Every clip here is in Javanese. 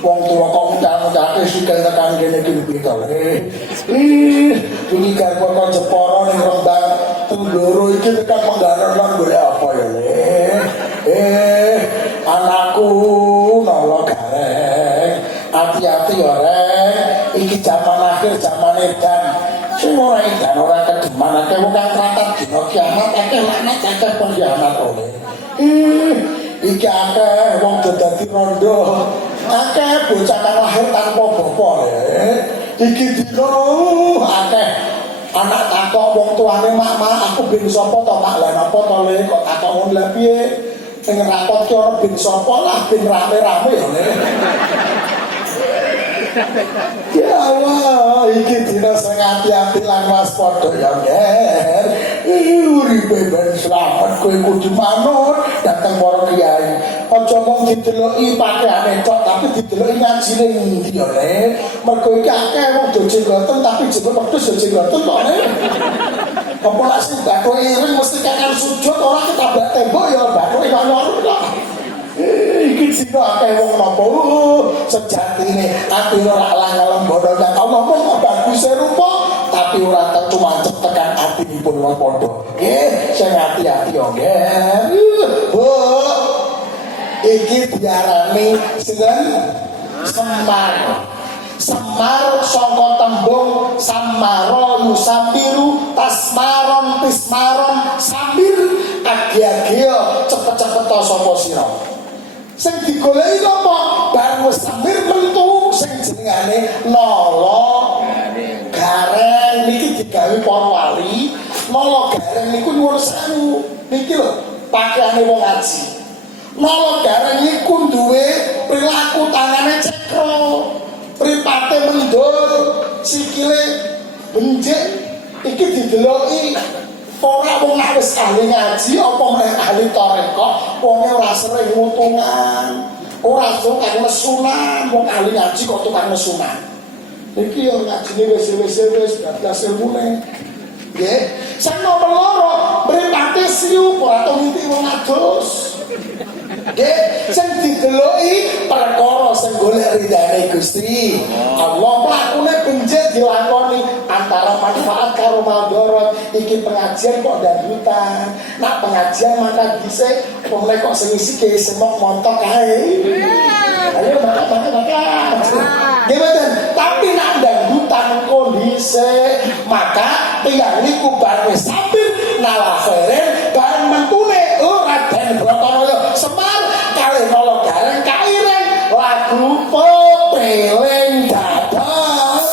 Wong tua kok ngundang-undangke sikil tekan kene iki piye Ini garwa kok Jepara ning Rembang Tundoro iki tekan Penggaran lan golek apa ya anakku nolo gareng hati-hati ya reng iki zaman akhir zaman edan sing ora edan ora kedeman akeh wong kang tratap dina kiamat akeh laknat akeh pengkhianat oleh iki akeh wong dadi rondo akeh bocah kang lahir tanpa bapa iki dina akeh anak takok wong tuane mak aku bin sapa to mak lha napa to le kok takok ngono lha piye sing rapot ki ora bin sapa lah bin rame-rame ya le ya Allah iki dina sing ati-ati lan waspada ya nger uripe ben slamet kowe kudu manut dateng para kiai aja mung dideloki pakaiane tok tapi dideloki ngajine ndi ya le mergo iki akeh wong jenggoten tapi jenggot wedhus jenggoten kok le apa lak sing bakok ireng mesti kakek sujud ora ketabrak tembok ya bakok iwak kok iki sing akeh wong napa sejatine ati ora langalang bodo nek ngomong bagus rupa tapi ora tau mancep tekan atinipun wong padha nggih sing ati-ati yo nggih Bu iki diarani sinten Semar Semar saka tembung samaro yusambiru tasmaron tismaron sambir agi-agio cepet-cepet sapa sira sing digoleki apa bareng wis sambir mentu sing jenengane nala gareng niki digawe para wali nala gareng niku nyuwun sewu niki lho pakaiane wong ngaji nala gareng niku duwe perilaku tangane cekro pripate mendul sikile benjek iki dideloki ora wong wis ahli ngaji apa meneh ahli tarekah wong ora sering mutungan ora tukang mesunan wong ahli ngaji kok tukang mesunan iki yo ngajine wis bablas ilmune nggih sana meloro mripate siu ora tau nginti wong adus nggih sing dideloki perkara sing golek ridane Gusti Allah lakune benjet dilakoni antara manfaat karo madharat iki pengajian kok dangdutan nak pengajian maka dhisik pomle kok sing isi ke semok montok kae ayo maka gimana tapi nak dangdutan kondisi maka tiyang niku bar wis sampir nalaferen bareng mentune Raden Bratara Semar kalih nala gareng kaireng lagu pepeling dados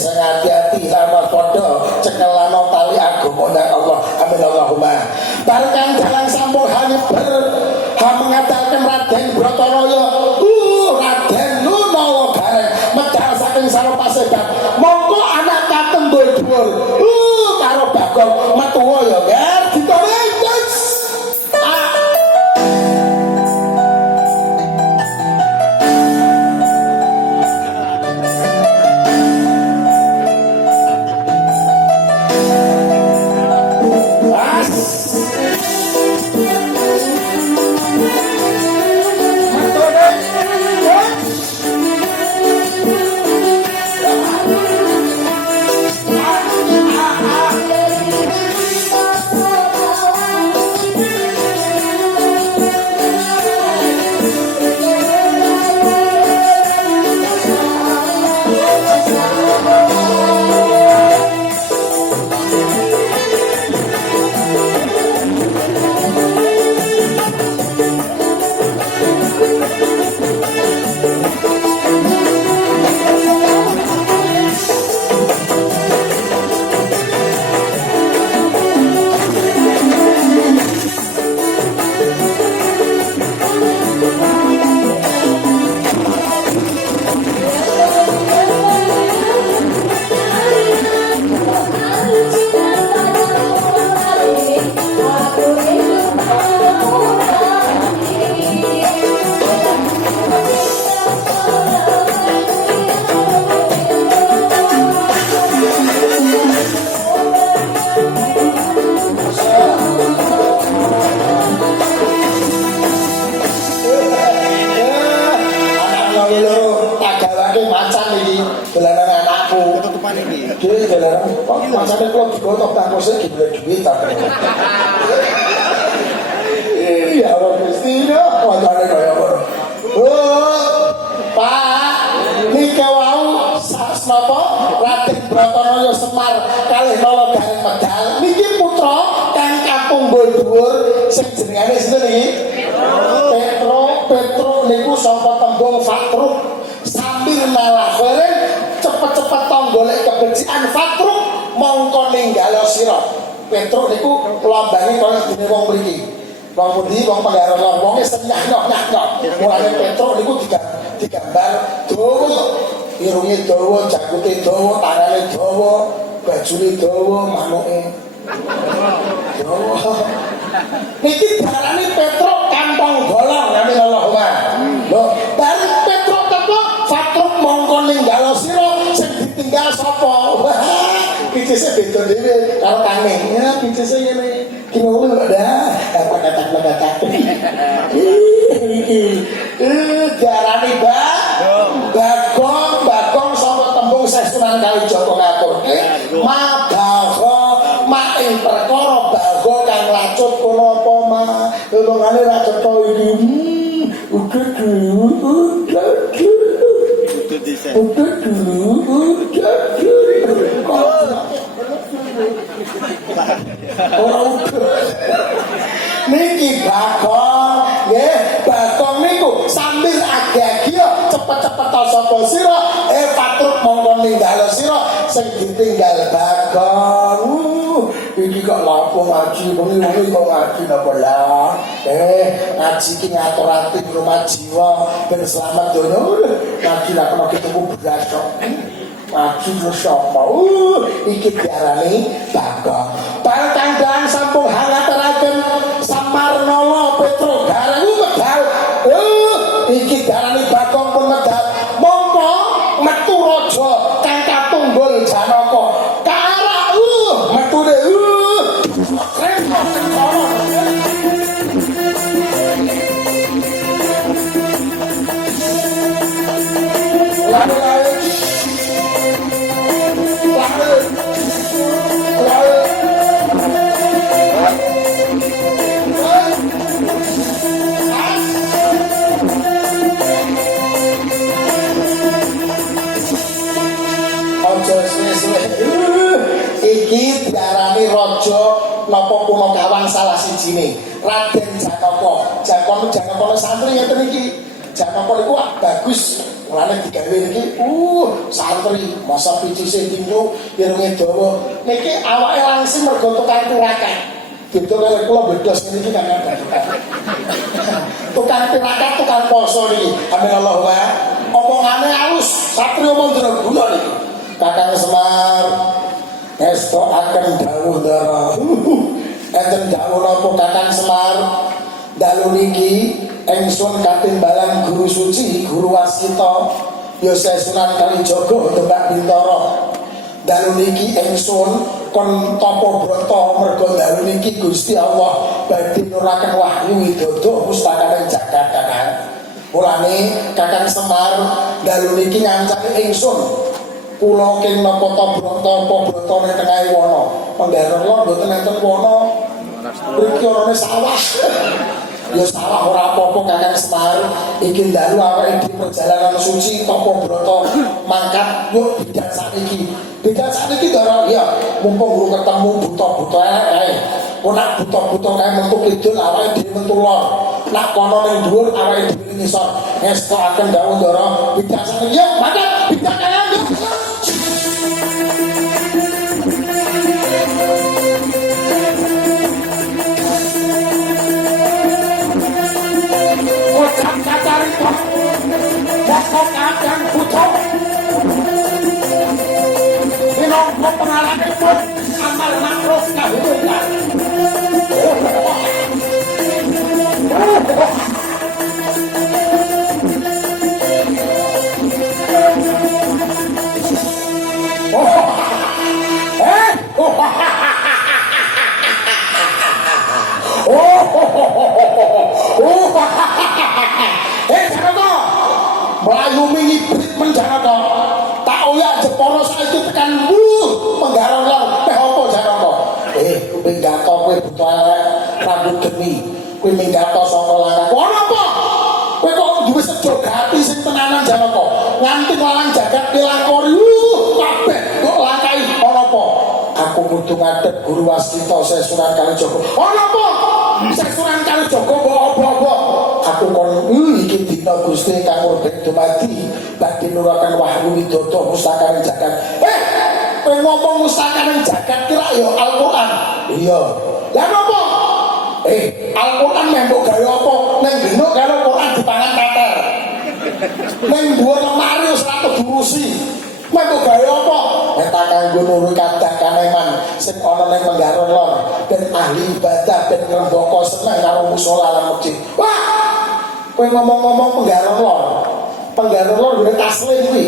sing hati-hati lama padha cekelano tali agama nang Allah. Amin Allahumma. Bareng dalang sampun hanyber mengatakan Raden Brataraya, Raden Nunawa Gareng medal saking Salopaseban. Monggo anak katembul dhuwur. Karo Bagong metuwa ya, Ger, ditones. Macamnya kalau digotok tangkusnya gila duit tapi iya Allah Kristina wajahnya kayak apa Pak ini kewau napa Raden Brataraya Semar kalih Nala Gareng medal niki putra kang kampung dhuwur sing jenengane sinten iki Petro niku saka tembung fatruk sambil malah bareng cepet-cepet golek kebencian fatruk mongko ninggalo sira. Petruk niku lambange kaya dene wong mriki. Wong pundi wong penggara wonge senyah-nyah. Mulane Petruk niku digambar dawa. Irunge dawa, jakute dawa, tangane dawa, bajune dawa, manuke dawa. Niki darane Petruk kantong bolong. Amin Allahumma. Lho, bari Petruk teko fatruk mongko ninggalo sira sing ditinggal sapa? Picisnya beda dhewe karo Kangeng. Ya picisnya ngene. Ki ngono lho dah. Apa kata-kata. Diarani Bagong saka tembung Sestunan Kalijaga ngaturke mabaho mak ing perkara bago kang lacut kono apa mah. Lelungane ra cetha iki. Udah niki Bagong nggih Bagong niku sambil agi-agi cepet-cepet sapa sira Patruk mongko ninggalo sira sing ditinggal Bagong iki kok lapo ngaji muni kok ngaji napa lah ngaji ki ngatur ati rumah jiwa ben selamat donya ngaji lak kena ketemu beras kok ngaji terus sapa iki diarani Bagong bal kandhang sampun hangateraken Samarnala Petruk Gareng medal iki diarani Bagong pun medal mongko metu raja kang katunggul Janaka kara metune keren iki diarani raja napa Punakawan salah sijine Raden Janaka. Janaka santri ngeten iki. Janaka niku bagus. Mulane digawe niki santri masa picise dino irunge dawa. Niki awake langsing mergo tukang tirakat. Gitu lek kula bedos niki kan ada. Tukang tirakat, tukang poso niki. Amin Allahumma. Omongane halus, satri omong jero gula niki. Kakang Semar estokaken dawuh ndara. Enten dawuh napa Kakang Semar? Dalu niki ingsun katimbalan guru suci, guru Waskita, ya Sunan Kalijaga Demak Bintara. Dalu niki ingsun kon tapa brata merga dalu niki Gusti Allah badhe nuraken wahyu widodo pustakaning jagat Kakang. Mulane Kakang Semar dalu niki ngancani ingsun kula king napa ta brata apa bratane tengahé wana. Penggaran lor mboten enten wana. Mriki orane sawah. Ya salah ora apa-apa Kakang Semar, iki dalu awake dhewe perjalanan suci tapa brata mangkat yuk bidan sakniki. Bidan sakniki dara ya mumpung guru ketemu buta-buta kae. Kok nak buta-buta kae metu kidul awake dhewe metu lor. Nak kono ning dhuwur awake dhewe ngisor. Ngestokaken dawuh dara bidan sakniki yuk mangkat bidan kae. Pokok kadang butuh minongko pengalanipun amal makruf kahubungan Melayu mingibrit menjanaka tak oyak Jepara saiki tekan Penggaron lor peh apa janaka minggato kowe buta elek rambut geni kowe minggato saka langkah ana apa kowe kok duwe sejogati sing tenanan janaka nganti lalang jagat pilangkori kabeh kok langkai ana apa aku kudu ngadep guru Waskita Sunan Kalijaga ana apa Sunan Kalijaga apa-apa aku kon iki dina Gusti kang urip dumadi badhe nuraken wahyu widodo pustakaning jagat. Kowe ngomong pustakaning jagat kira ya Al-Qur'an. Iya. Lah napa? Al-Qur'an mbok gawe apa? Ning dina karo Qur'an dipangan teter. Ning dhuwur lemari wis ora diurusi. Mbok gawe apa? Eta kanggo nuru kadah kaneman sing ana ning Penggaron Lor ben ahli ibadah ben ngrembaka seneng karo musala lan masjid. Wah! Kowe ngomong-ngomong Penggaron Lor. Penggaron Lor gone taslim kuwi.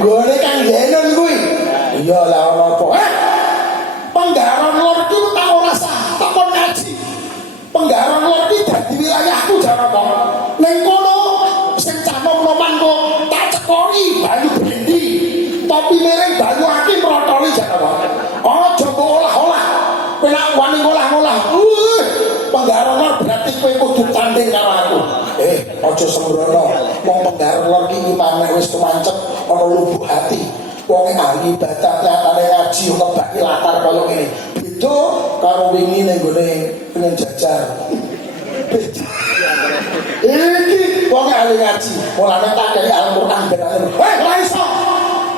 Gone kang jenon kuwi. Iya lah ana apa? Penggaron Lor iki tak ora sah, tak kon ngaji. Penggaron Lor iki dadi wilayahku Janaka. Ning kono sing canom-noman kok tak cekoni banyu blendi. Topi miring banyu aki mrotoli Janaka. Aja mbok olah-olah. Kowe nak wani ngolah-ngolah. Penggaron Lor berarti kowe kudu tanding karo aku. Aja sembrono. Wong Penggaron Lor iki imane wis kemancet ana lubuk hati. Wong ahli ibadah nyatane ngaji yo kebaki latar kaya ngene. Beda karo wingi ning gone pengen jajar. Iki wong ahli ngaji, mulane tak kei Al-Qur'an benane. Ora iso.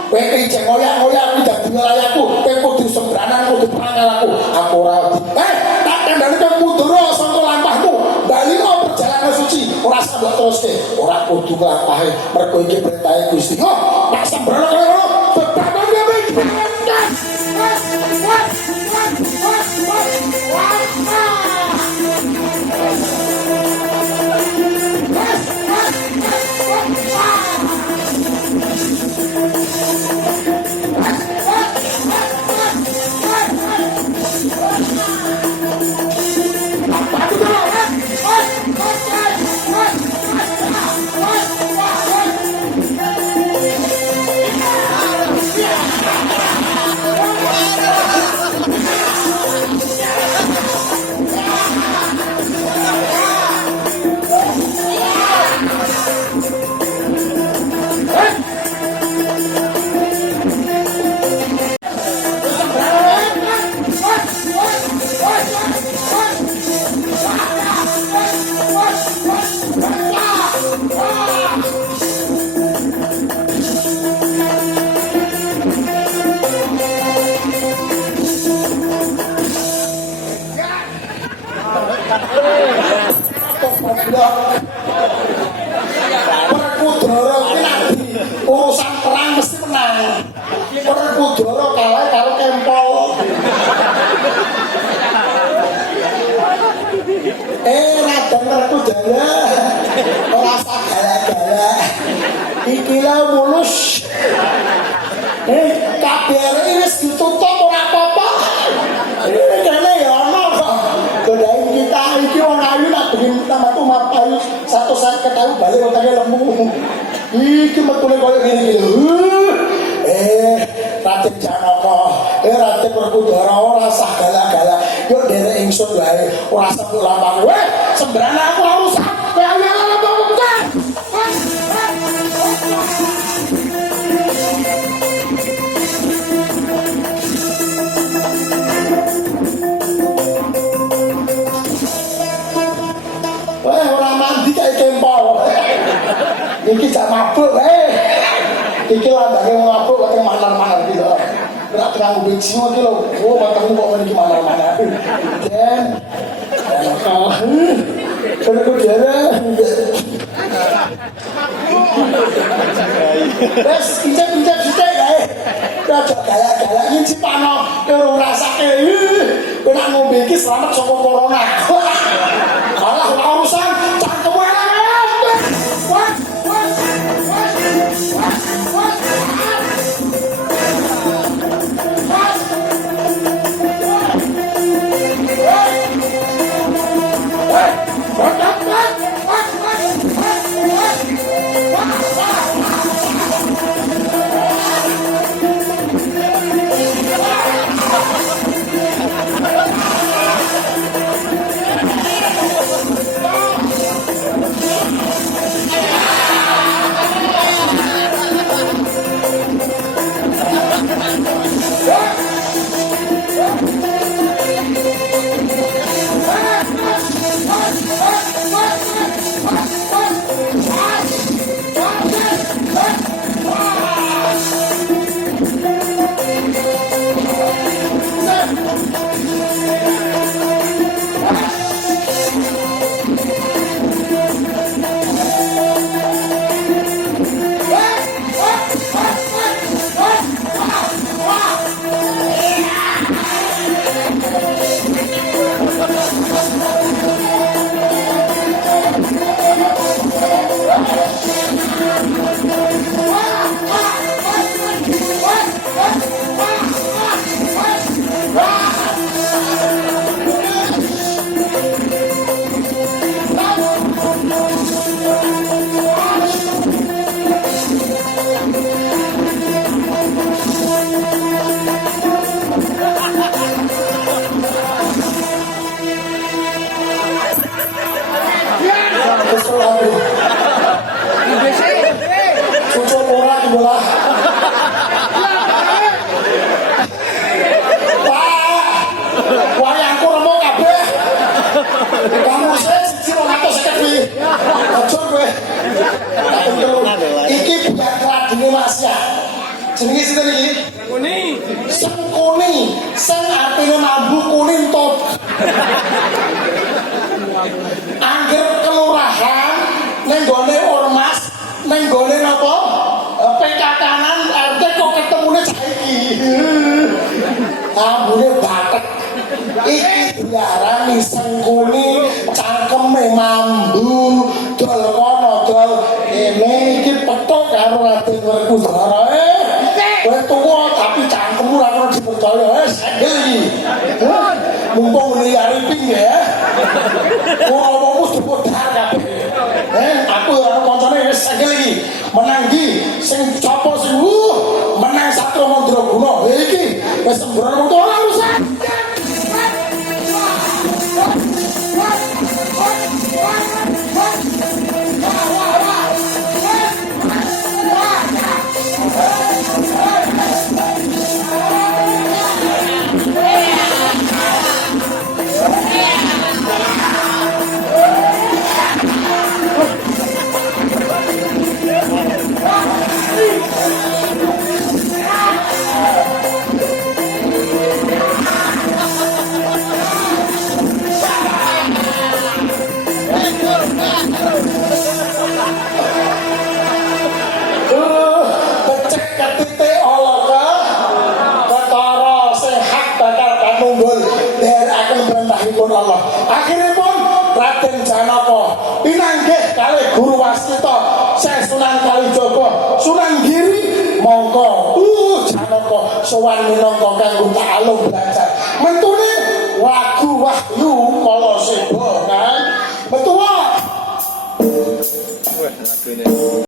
Kowe iki jeng ngoyak-ngoyak iki dadi wilayahku. Kowe kudu sembranan kudu perang aku. Aku ora tak kandhane kang mundura saka lampahmu. Bali perjalanan suci ora sambok teruske. Ora kudu nglampahi mergo iki perintahe Gusti. Oh, tak sembrono karo betapa dhewe. Yeah. Werkudara kalah karo Kempol. Raden Werkudara ora sak galak-galak. Iki lho mulus. Kabeh wis ditutup ora apa-apa. Kene ya ono kok. Godain kita iki wong ayu nak bikin tambah umat ayu satu saat ketahu balik otaknya lemu. Iki metune koyo ngene iki lho. Raden Janaka, Raden Werkudara ora sah galak-galak. Yo derek ingsun wae ora sepuk lampang. Weh, sembrana aku urusan. Kowe ayo lampang. Iki jak mabuk iki lambane wong mabuk kate manar-manar iki lho. Ora terang biji iki lho. Oh, matemu kok meniki manar-manar. Den. Kok jare. Wes pinjam-pinjam sithik kae. Aja galak-galak iki cipano karo rasake. Kowe nak ngombe iki selamat saka corona. Alah urusan cangkemmu elek. Jenenge sinten iki? Kuning. Sengkuni, sing artine mambu kuning top. Angger kelurahan ning gone ormas, ning gone napa? PKK-nan RT kok ketemune saiki. Ambune batek. Iki diarani Sengkuni, cangkeme mambu, dol kono dol kene iki petuk karo Raden Werkudara. Kowe tuwa tapi cangkemmu ora ono dipercaya. Segel iki. Mumpung muni ariping ya. Ngomongmu sepodhar kabeh. Aku ora kancane wis segel iki. Menang iki sing copo sing menang Satria Mandraguna. Iki wis sembrono ora urusan. Akhirnya pun Raden Janaka pinanggih kalih Guru Waskita Syekh Sunan Kalijaga Sunan Giri monggo Janaka sowan minangka kanggo ta'alum belajar mentune lagu Wahyu Kala Seba kan betul lagu ini